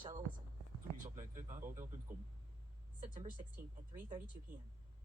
Michelle Olson. September 16th at 3:32 p.m.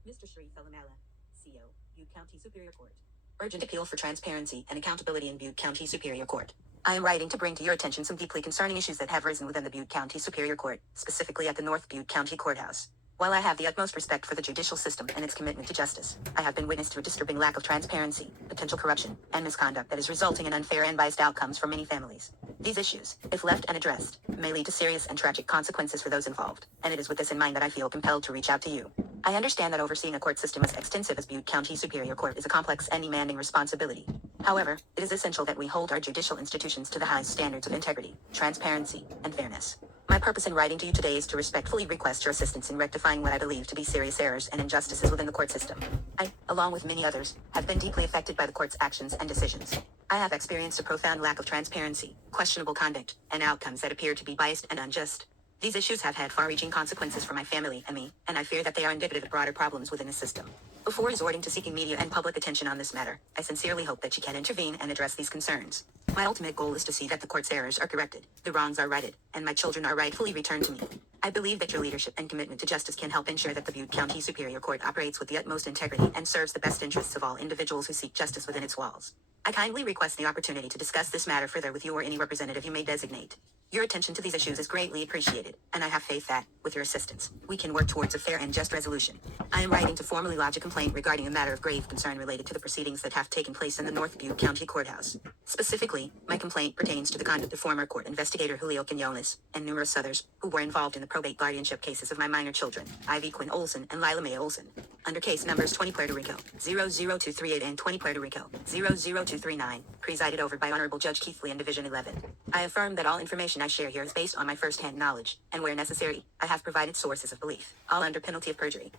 Mr. Sharif Elamala, CO, Butte County Superior Court. Urgent appeal for transparency and accountability in Butte County Superior Court. I am writing to bring to your attention some deeply concerning issues that have risen within the Butte County Superior Court, specifically at the North Butte County Courthouse. While I have the utmost respect for the judicial system and its commitment to justice, I have been witness to a disturbing lack of transparency, potential corruption, and misconduct that is resulting in unfair and biased outcomes for many families. These issues, if left unaddressed, may lead to serious and tragic consequences for those involved, and it is with this in mind that I feel compelled to reach out to you. I understand that overseeing a court system as extensive as Butte County Superior Court is a complex and demanding responsibility. However, it is essential that we hold our judicial institutions to the highest standards of integrity, transparency, and fairness. My purpose in writing to you today is to respectfully request your assistance in rectifying what I believe to be serious errors and injustices within the court system. I, along with many others, have been deeply affected by the court's actions and decisions. I have experienced a profound lack of transparency, questionable conduct, and outcomes that appear to be biased and unjust. These issues have had far-reaching consequences for my family and me, and I fear that they are indicative of broader problems within the system. Before resorting to seeking media and public attention on this matter, I sincerely hope that you can intervene and address these concerns. My ultimate goal is to see that the court's errors are corrected, the wrongs are righted, and my children are rightfully returned to me. I believe that your leadership and commitment to justice can help ensure that the Butte County Superior Court operates with the utmost integrity and serves the best interests of all individuals who seek justice within its walls. I kindly request the opportunity to discuss this matter further with you or any representative you may designate. Your attention to these issues is greatly appreciated, and I have faith that, with your assistance, we can work towards a fair and just resolution. I am writing to formally lodge a complaint regarding a matter of grave concern related to the proceedings that have taken place in the North Butte County Courthouse. Specifically, my complaint pertains to the conduct of former court investigator Julio Quinones and numerous others who were involved in the probate guardianship cases of my minor children, Ivy Quinn Olson and Lila Mae Olson. Under case numbers 20 Puerto Rico, 00238 and 20 Puerto Rico, 00239, presided over by Honorable Judge Keithley in Division 11. I affirm that all information I share here is based on my first-hand knowledge, and where necessary, I have provided sources of belief, all under penalty of perjury.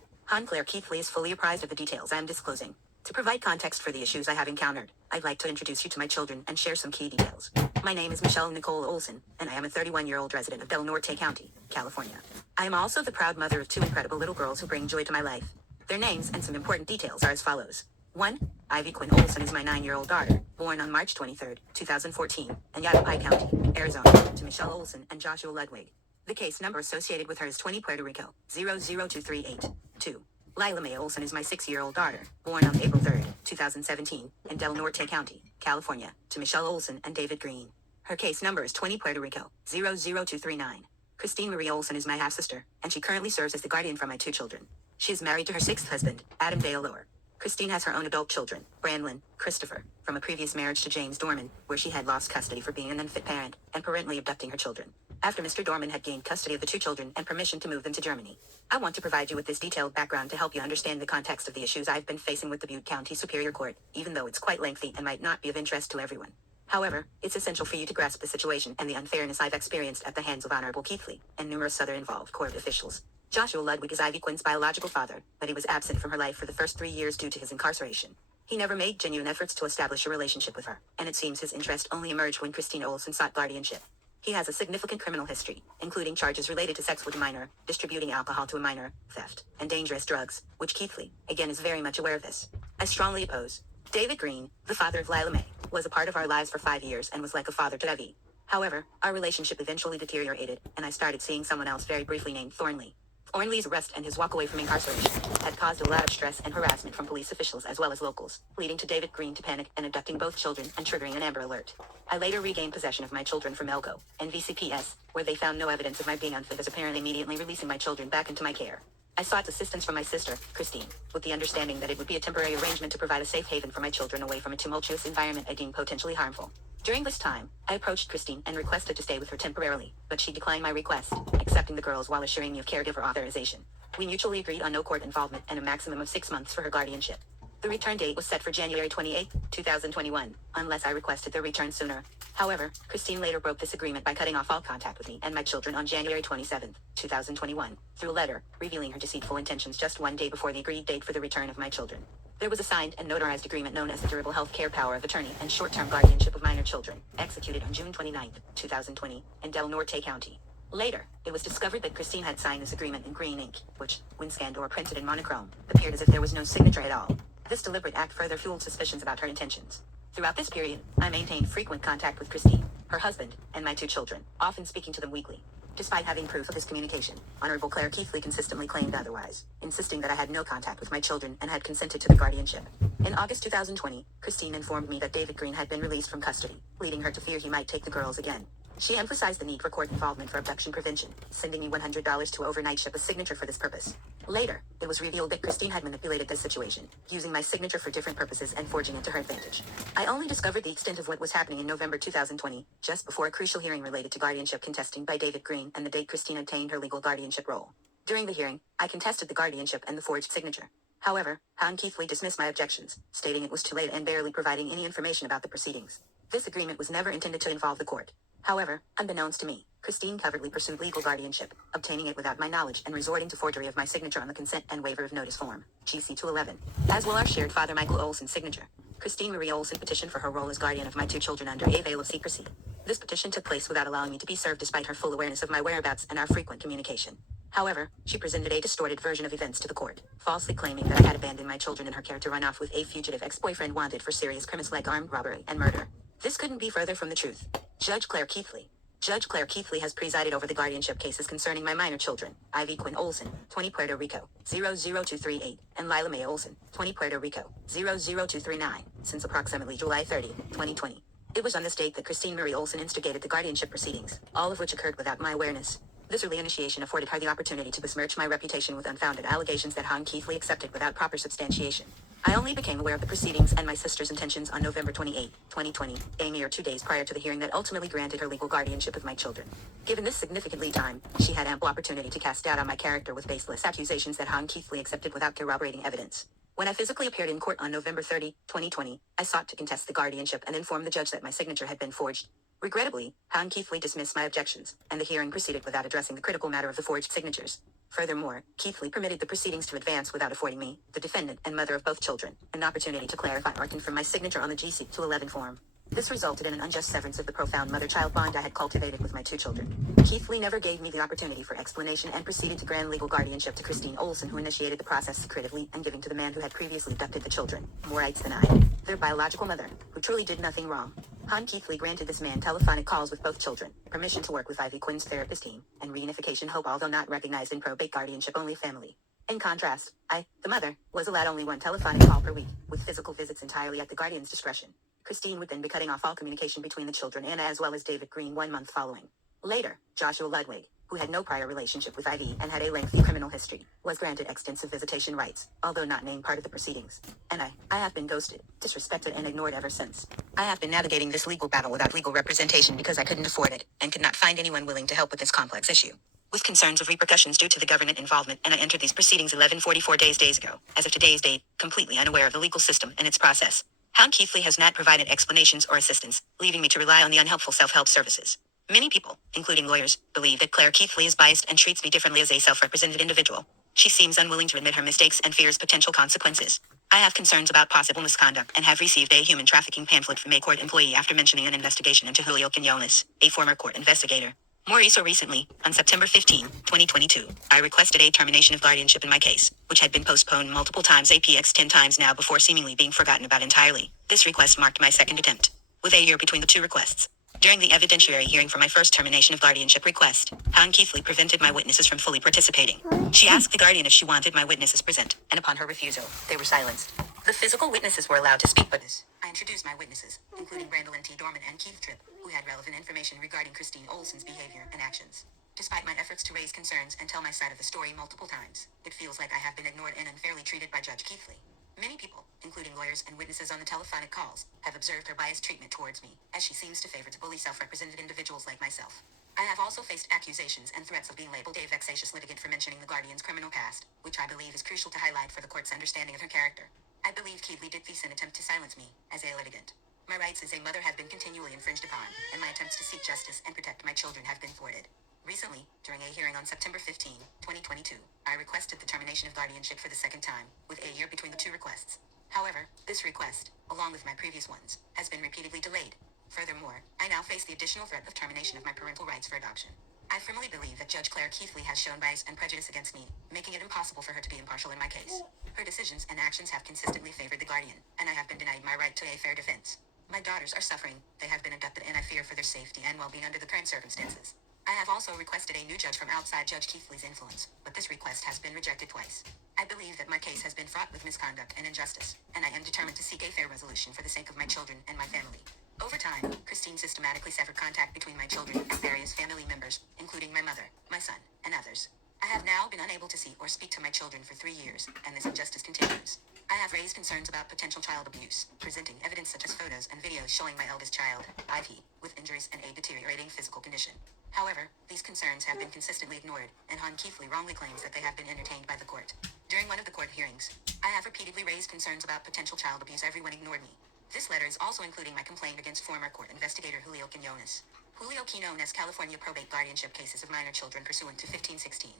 Claire Keithley is fully apprised of the details I am disclosing. To provide context for the issues I have encountered, I'd like to introduce you to my children and share some key details. My name is Michelle Nicole Olson, and I am a 31-year-old resident of Del Norte County, California. I am also the proud mother of two incredible little girls who bring joy to my life. Their names and some important details are as follows. 1. Ivy Quinn Olson is my 9-year-old daughter, born on March 23, 2014, in Yavapai County, Arizona, to Michelle Olson and Joshua Ludwig. The case number associated with her is 20 Puerto Rico, 00238. 2. Lila Mae Olson is my 6-year-old daughter, born on April 3, 2017, in Del Norte County, California, to Michelle Olson and David Green. Her case number is 20 Puerto Rico, 00239. Christine Marie Olson is my half-sister, and she currently serves as the guardian for my two children. She is married to her sixth husband, Adam Dale Lower. Christine has her own adult children, Brandlin, Christopher, from a previous marriage to James Dorman, where she had lost custody for being an unfit parent and parentally abducting her children. After Mr. Dorman had gained custody of the two children and permission to move them to Germany. I want to provide you with this detailed background to help you understand the context of the issues I've been facing with the Butte County Superior Court, even though it's quite lengthy and might not be of interest to everyone. However, it's essential for you to grasp the situation and the unfairness I've experienced at the hands of Honorable Keithley and numerous other involved court officials. Joshua Ludwig is Ivy Quinn's biological father, but he was absent from her life for the first 3 years due to his incarceration. He never made genuine efforts to establish a relationship with her, and it seems his interest only emerged when Christine Olson sought guardianship. He has a significant criminal history, including charges related to sex with a minor, distributing alcohol to a minor, theft, and dangerous drugs, which Keithley, again, is very much aware of this. I strongly oppose. David Green, the father of Lila Mae, was a part of our lives for 5 years and was like a father to Ivy. However, our relationship eventually deteriorated, and I started seeing someone else very briefly named Thornley. Thornley's arrest and his walk away from incarceration had caused a lot of stress and harassment from police officials as well as locals, leading to David Green to panic and abducting both children and triggering an Amber Alert. I later regained possession of my children from Elko and VCPS, where they found no evidence of my being unfit as a parent, immediately releasing my children back into my care. I sought assistance from my sister, Christine, with the understanding that it would be a temporary arrangement to provide a safe haven for my children away from a tumultuous environment I deemed potentially harmful. During this time, I approached Christine and requested to stay with her temporarily, but she declined my request, accepting the girls while assuring me of caregiver authorization. We mutually agreed on no court involvement and a maximum of 6 months for her guardianship. The return date was set for January 28, 2021, unless I requested their return sooner. However, Christine later broke this agreement by cutting off all contact with me and my children on January 27, 2021, through a letter, revealing her deceitful intentions just 1 day before the agreed date for the return of my children. There was a signed and notarized agreement known as the Durable Health Care Power of Attorney and Short-Term Guardianship of Minor Children, executed on June 29, 2020, in Del Norte County. Later, it was discovered that Christine had signed this agreement in green ink, which, when scanned or printed in monochrome, appeared as if there was no signature at all. This deliberate act further fueled suspicions about her intentions. Throughout this period, I maintained frequent contact with Christine, her husband, and my two children, often speaking to them weekly. Despite having proof of this communication, Honorable Claire Keithley consistently claimed otherwise, insisting that I had no contact with my children and had consented to the guardianship. In August 2020, Christine informed me that David Green had been released from custody, leading her to fear he might take the girls again. She emphasized the need for court involvement for abduction prevention, sending me $100 to overnight ship a signature for this purpose. Later, it was revealed that Christine had manipulated this situation, using my signature for different purposes and forging it to her advantage. I only discovered the extent of what was happening in November 2020, just before a crucial hearing related to guardianship contesting by David Green and the date Christine obtained her legal guardianship role. During the hearing, I contested the guardianship and the forged signature. However, Han Keithley dismissed my objections, stating it was too late and barely providing any information about the proceedings. This agreement was never intended to involve the court. However, unbeknownst to me, Christine covertly pursued legal guardianship, obtaining it without my knowledge and resorting to forgery of my signature on the consent and waiver of notice form, GC 211, as well our shared father Michael Olson's signature. Christine Marie Olson petitioned for her role as guardian of my 2 children under a veil of secrecy. This petition took place without allowing me to be served despite her full awareness of my whereabouts and our frequent communication. However, she presented a distorted version of events to the court, falsely claiming that I had abandoned my children in her care to run off with a fugitive ex-boyfriend wanted for serious crimes like armed robbery and murder. This couldn't be further from the truth. Judge Claire Keithley has presided over the guardianship cases concerning my minor children, Ivy Quinn Olson, 20 Puerto Rico, 00238, and Lila Mae Olson, 20 Puerto Rico, 00239, since approximately July 30, 2020. It was on this date that Christine Marie Olson instigated the guardianship proceedings, all of which occurred without my awareness. This early initiation afforded her the opportunity to besmirch my reputation with unfounded allegations that Han Keithley accepted without proper substantiation. I only became aware of the proceedings and my sister's intentions on November 28, 2020, a mere 2 days prior to the hearing that ultimately granted her legal guardianship of my children. Given this significant lead time, she had ample opportunity to cast doubt on my character with baseless accusations that Han Keithley accepted without corroborating evidence. When I physically appeared in court on November 30, 2020, I sought to contest the guardianship and inform the judge that my signature had been forged. Regrettably, Han Keithley dismissed my objections, and the hearing proceeded without addressing the critical matter of the forged signatures. Furthermore, Keithley permitted the proceedings to advance without affording me, the defendant and mother of both children, an opportunity to clarify or confirm my signature on the GC 211 form. This resulted in an unjust severance of the profound mother-child bond I had cultivated with my 2 children. Keithley never gave me the opportunity for explanation and proceeded to grant legal guardianship to Christine Olson, who initiated the process secretively and giving to the man who had previously abducted the children, more rights than I, their biological mother, who truly did nothing wrong. Han Keithley granted this man telephonic calls with both children, permission to work with Ivy Quinn's therapist team, and reunification hope, although not recognized in probate guardianship-only family. In contrast, I, the mother, was allowed only 1 telephonic call per week, with physical visits entirely at the guardian's discretion. Christine would then be cutting off all communication between the children and as well as David Green 1 month following. Later, Joshua Ludwig, who had no prior relationship with Ivy and had a lengthy criminal history, was granted extensive visitation rights, although not named part of the proceedings. And I have been ghosted, disrespected, and ignored ever since. I have been navigating this legal battle without legal representation because I couldn't afford it, and could not find anyone willing to help with this complex issue. With concerns of repercussions due to the government involvement, and I entered these proceedings 1144 days ago, as of today's date, completely unaware of the legal system and its process. Han Keithley has not provided explanations or assistance, leaving me to rely on the unhelpful self-help services. Many people, including lawyers, believe that Claire Keithley is biased and treats me differently as a self-represented individual. She seems unwilling to admit her mistakes and fears potential consequences. I have concerns about possible misconduct and have received a human trafficking pamphlet from a court employee after mentioning an investigation into Julio Quinones, a former court investigator. More recently, on September 15, 2022, I requested a termination of guardianship in my case, which had been postponed multiple times, APX 10 times now, before seemingly being forgotten about entirely. This request marked my second attempt, with a year between the 2 requests. During the evidentiary hearing for my first termination of guardianship request, Han Keithley prevented my witnesses from fully participating. She asked the guardian if she wanted my witnesses present, and upon her refusal, they were silenced. The physical witnesses were allowed to speak, but I introduced my witnesses, including Brandolyn T. Dorman and Keith Tripp, who had relevant information regarding Christine Olson's behavior and actions. Despite my efforts to raise concerns and tell my side of the story multiple times, it feels like I have been ignored and unfairly treated by Judge Keithley. Many people, including lawyers and witnesses on the telephonic calls, have observed her biased treatment towards me, as she seems to favor to bully self-represented individuals like myself. I have also faced accusations and threats of being labeled a vexatious litigant for mentioning the guardian's criminal past, which I believe is crucial to highlight for the court's understanding of her character. I believe Keithley did this in an attempt to silence me, as a litigant. My rights as a mother have been continually infringed upon, and my attempts to seek justice and protect my children have been thwarted. Recently, during a hearing on September 15, 2022, I requested the termination of guardianship for the second time, with a year between the 2 requests. However, this request, along with my previous ones, has been repeatedly delayed. Furthermore, I now face the additional threat of termination of my parental rights for adoption. I firmly believe that Judge Claire Keithley has shown bias and prejudice against me, making it impossible for her to be impartial in my case. Her decisions and actions have consistently favored the guardian, and I have been denied my right to a fair defense. My daughters are suffering, they have been abducted, and I fear for their safety and well-being under the current circumstances. I have also requested a new judge from outside Judge Keithley's influence, but this request has been rejected twice. I believe that my case has been fraught with misconduct and injustice, and I am determined to seek a fair resolution for the sake of my children and my family. Over time, Christine systematically severed contact between my children and various family members, including my mother, my son, and others. I have now been unable to see or speak to my children for 3 years, and this injustice continues. I have raised concerns about potential child abuse, presenting evidence such as photos and videos showing my eldest child, IV, with injuries and a deteriorating physical condition. However, these concerns have been consistently ignored, and Hon Keithley wrongly claims that they have been entertained by the court. During one of the court hearings, I have repeatedly raised concerns about potential child abuse. Everyone ignored me. This letter is also including my complaint against former court investigator Julio Quinones. Julio Quinones' California probate guardianship cases of minor children pursuant to 1516.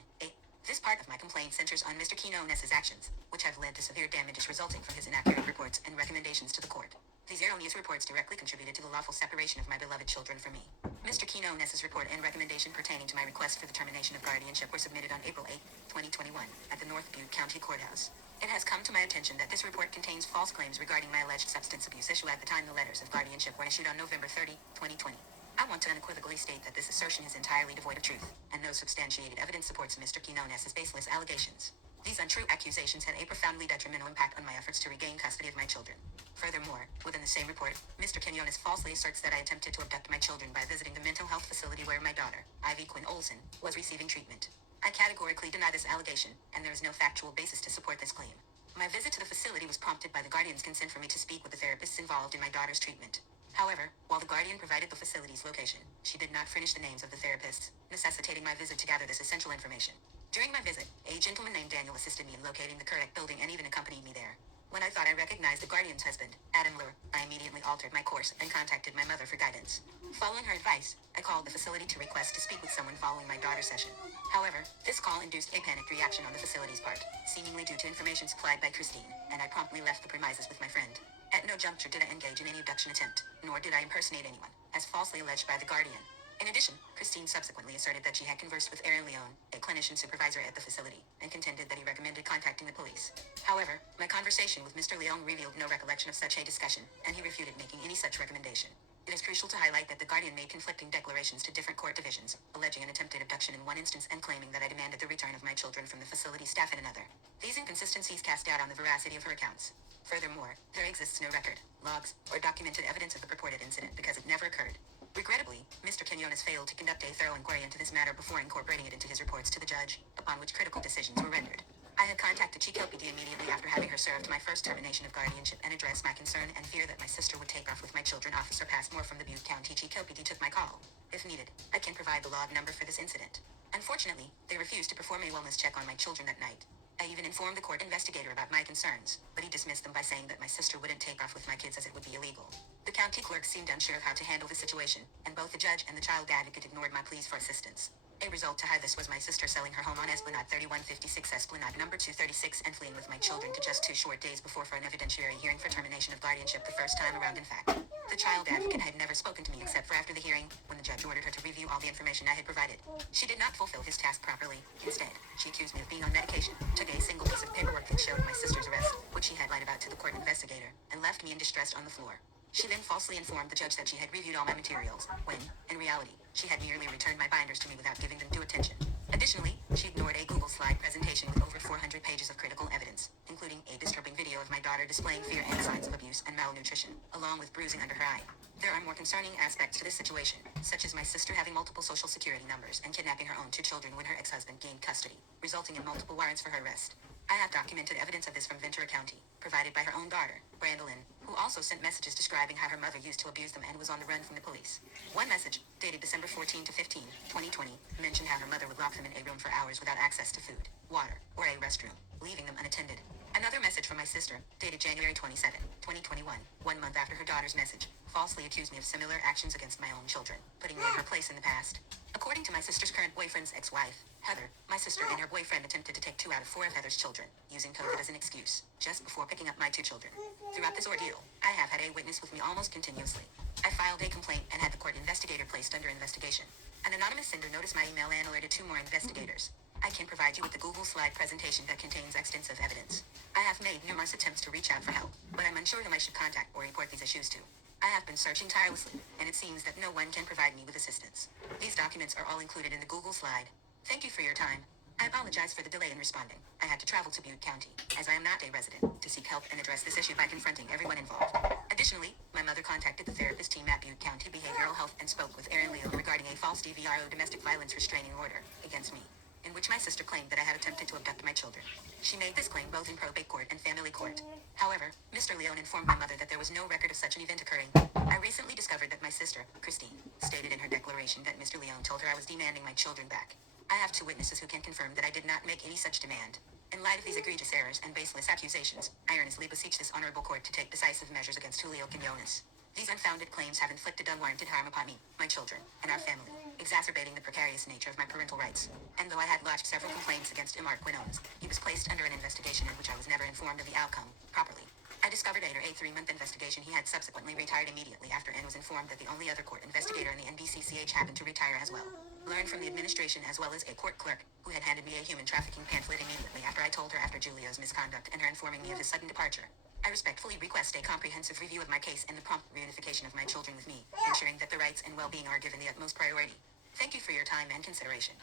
This part of my complaint centers on Mr. Quinones' actions, which have led to severe damages resulting from his inaccurate reports and recommendations to the court. These erroneous reports directly contributed to the lawful separation of my beloved children from me. Mr. Quinones' report and recommendation pertaining to my request for the termination of guardianship were submitted on April 8, 2021, at the North Butte County Courthouse. It has come to my attention that this report contains false claims regarding my alleged substance abuse issue at the time the letters of guardianship were issued on November 30, 2020. I want to unequivocally state that this assertion is entirely devoid of truth, and no substantiated evidence supports Mr. Quinones' baseless allegations. These untrue accusations had a profoundly detrimental impact on my efforts to regain custody of my children. Furthermore, within the same report, Mr. Quinones falsely asserts that I attempted to abduct my children by visiting the mental health facility where my daughter, Ivy Quinn Olson, was receiving treatment. I categorically deny this allegation, and there is no factual basis to support this claim. My visit to the facility was prompted by the guardian's consent for me to speak with the therapists involved in my daughter's treatment. However, while the guardian provided the facility's location, she did not furnish the names of the therapists, necessitating my visit to gather this essential information. During my visit, a gentleman named Daniel assisted me in locating the correct building and even accompanied me there. When I thought I recognized the guardian's husband, Adam Lure, I immediately altered my course and contacted my mother for guidance. Following her advice, I called the facility to request to speak with someone following my daughter's session. However, this call induced a panicked reaction on the facility's part, seemingly due to information supplied by Christine, and I promptly left the premises with my friend. At no juncture did I engage in any abduction attempt, nor did I impersonate anyone, as falsely alleged by the guardian. In addition, Christine subsequently asserted that she had conversed with Aaron Leone, a clinician supervisor at the facility, and contended that he recommended contacting the police. However, my conversation with Mr. Leone revealed no recollection of such a discussion, and he refuted making any such recommendation. It is crucial to highlight that the guardian made conflicting declarations to different court divisions, alleging an attempted abduction in one instance and claiming that I demanded the return of my children from the facility staff in another. These inconsistencies cast doubt on the veracity of her accounts. Furthermore, there exists no record, logs, or documented evidence of the purported incident because it never occurred. Regrettably, Mr. Quinones failed to conduct a thorough inquiry into this matter before incorporating it into his reports to the judge, upon which critical decisions were rendered. I had contacted Chief LPD immediately after having her served my first termination of guardianship and addressed my concern and fear that my sister would take off with my children. Officer Passmore from the Butte County Chief LPD took my call. If needed, I can provide the log number for this incident. Unfortunately, they refused to perform a wellness check on my children that night. I even informed the court investigator about my concerns, but he dismissed them by saying that my sister wouldn't take off with my kids as it would be illegal. The county clerk seemed unsure of how to handle the situation, and both the judge and the child advocate ignored my pleas for assistance. A result to hide this was my sister selling her home on Esplanade 3156 Esplanade number 236 and fleeing with my children to just 2 short days before for an evidentiary hearing for termination of guardianship the first time around. In fact, the child advocate had never spoken to me except for after the hearing, when the judge ordered her to review all the information I had provided. She did not fulfill his task properly. Instead, she accused me of being on medication, took a single piece of paperwork that showed my sister's arrest, which she had lied about to the court investigator, and left me in distress on the floor. She then falsely informed the judge that she had reviewed all my materials, when, in reality, she had merely returned my binders to me without giving them due attention. Additionally, she ignored a Google slide presentation with over 400 pages of critical evidence, including a disturbing video of my daughter displaying fear and signs of abuse and malnutrition, along with bruising under her eye. There are more concerning aspects to this situation, such as my sister having multiple social security numbers and kidnapping her own 2 children when her ex-husband gained custody, resulting in multiple warrants for her arrest. I have documented evidence of this from Ventura County, provided by her own daughter, Brandolyn, who also sent messages describing how her mother used to abuse them and was on the run from the police. One message, dated December 14 to 15, 2020, mentioned how her mother would lock them in a room for hours without access to food, water, or a restroom, leaving them unattended. Another message from my sister, dated January 27, 2021, 1 month after her daughter's message, falsely accused me of similar actions against my own children, putting me in her place in the past. According to my sister's current boyfriend's ex-wife, Heather, my sister and her boyfriend attempted to take 2 out of 4 of Heather's children, using COVID as an excuse, just before picking up my 2 children. Throughout this ordeal, I have had a witness with me almost continuously. I filed a complaint and had the court investigator placed under investigation. An anonymous sender noticed my email and alerted 2 more investigators. I can provide you with the Google slide presentation that contains extensive evidence. I have made numerous attempts to reach out for help, but I'm unsure whom I should contact or report these issues to. I have been searching tirelessly, and it seems that no one can provide me with assistance. These documents are all included in the Google slide. Thank you for your time. I apologize for the delay in responding. I had to travel to Butte County, as I am not a resident, to seek help and address this issue by confronting everyone involved. Additionally, my mother contacted the therapist team at Butte County Behavioral Health and spoke with Aaron Leon regarding a false DVRO domestic violence restraining order against me, in which my sister claimed that I had attempted to abduct my children. She made this claim both in probate court and family court. However, Mr. Leon informed my mother that there was no record of such an event occurring. I recently discovered that my sister, Christine, stated in her declaration that Mr. Leon told her I was demanding my children back. I have two witnesses who can confirm that I did not make any such demand. In light of these egregious errors and baseless accusations, I earnestly beseech this honorable court to take decisive measures against Julio Quinones. These unfounded claims have inflicted unwarranted harm upon me, my children, and our family, exacerbating the precarious nature of my parental rights. And though I had lodged several complaints against Imar Quinones, he was placed under an investigation in which I was never informed of the outcome, properly. I discovered after a 3-month investigation he had subsequently retired immediately after and was informed that the only other court investigator in the NBCCH happened to retire as well. Learned from the administration as well as a court clerk, who had handed me a human trafficking pamphlet immediately after I told her after Julio's misconduct and her informing me of his sudden departure. I respectfully request a comprehensive review of my case and the prompt reunification of my children with me, ensuring that the rights and well-being are given the utmost priority. Thank you for your time and consideration.